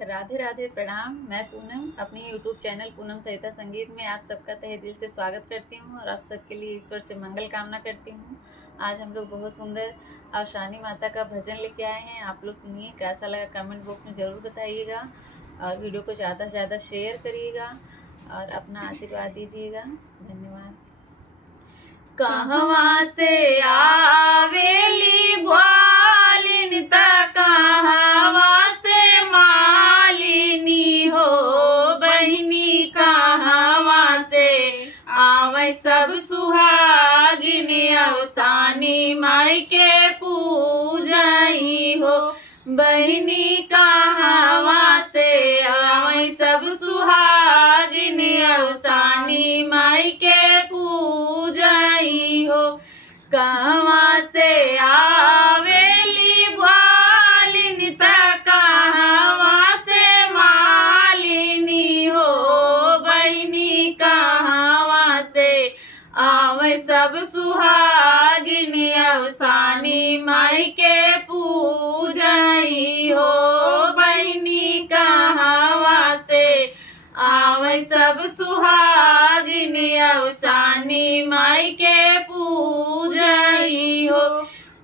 राधे राधे, प्रणाम। मैं पूनम अपनी यूट्यूब चैनल पूनम सहिता संगीत में आप सबका तहे दिल से स्वागत करती हूँ और आप सबके लिए ईश्वर से मंगल कामना करती हूँ। आज हम लोग बहुत सुंदर अवसानी माता का भजन लेके आए हैं। आप लोग सुनिए, कैसा लगा कमेंट बॉक्स में ज़रूर बताइएगा और वीडियो को ज़्यादा से ज़्यादा शेयर करिएगा और अपना आशीर्वाद दीजिएगा। धन्यवाद। कहवा से आवेली ग्वालिन त कहवा से मालिनी हो बहिनी, कहवा से आवे सब सुहागिन अवसानी माई के पूजई हो बहिनी, कहवा से आवे सब सुहागिन अवसानी माई के पूजई हो। कहवा से आवेली ग्वालिन त कहवा से मालिनी हो बहिनी, कहवा से आवे सब सुहागिन अवसानी माई के पूजई हो बहिनी, कहवा से आवे सब सुहागिन अवसानी माई के पूजई हो।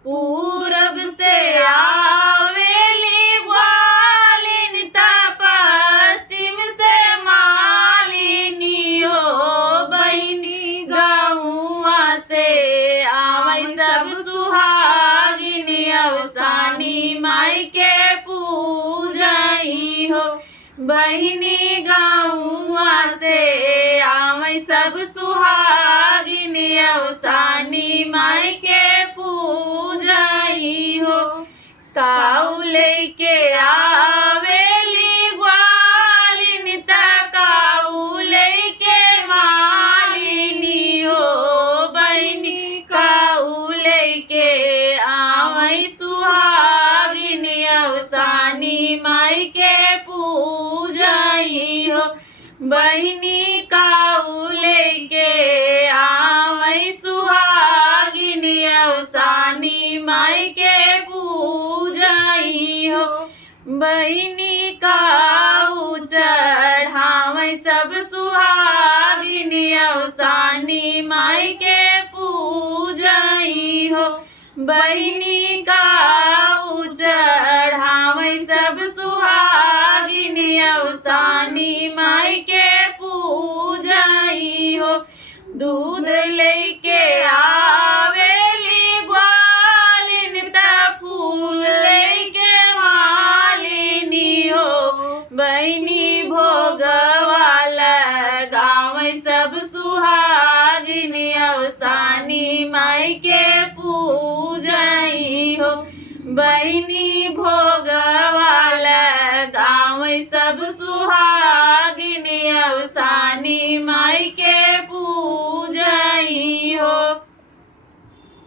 पूरब से आवेली ग्वालिन त पश्चिम से मालिनी हो बहिनी, गौआ से आवे सब सुहागिन अवसानी माई के पूजई हो बहिनी, गौआ से आवे सब सुहागिन अवसानी माई के पूजई हो। काऊ लेके आवेली ग्वालिन त काऊ लेके मालिनी हो बहिनी, काऊ लेके आवे सुहागिन अवसानी माई के पूजई हो बहिनी, काऊ लेके आवे सुहागिन अवसानी माई के पूजई हो बहिनी, काऊ चढ़ावे सब सुहागिन अवसानी माई के पूजई हो बहिनी, काऊ चढ़ावे सब सुहागिन अवसानी माई के पूजई हो। दूध लेके आवेली ग्वालिन त फूल लेके मालिनी हो बहिनी, भोगवा लगावे सब सुहागिन अवसानी माई के पूजई हो बहिनी,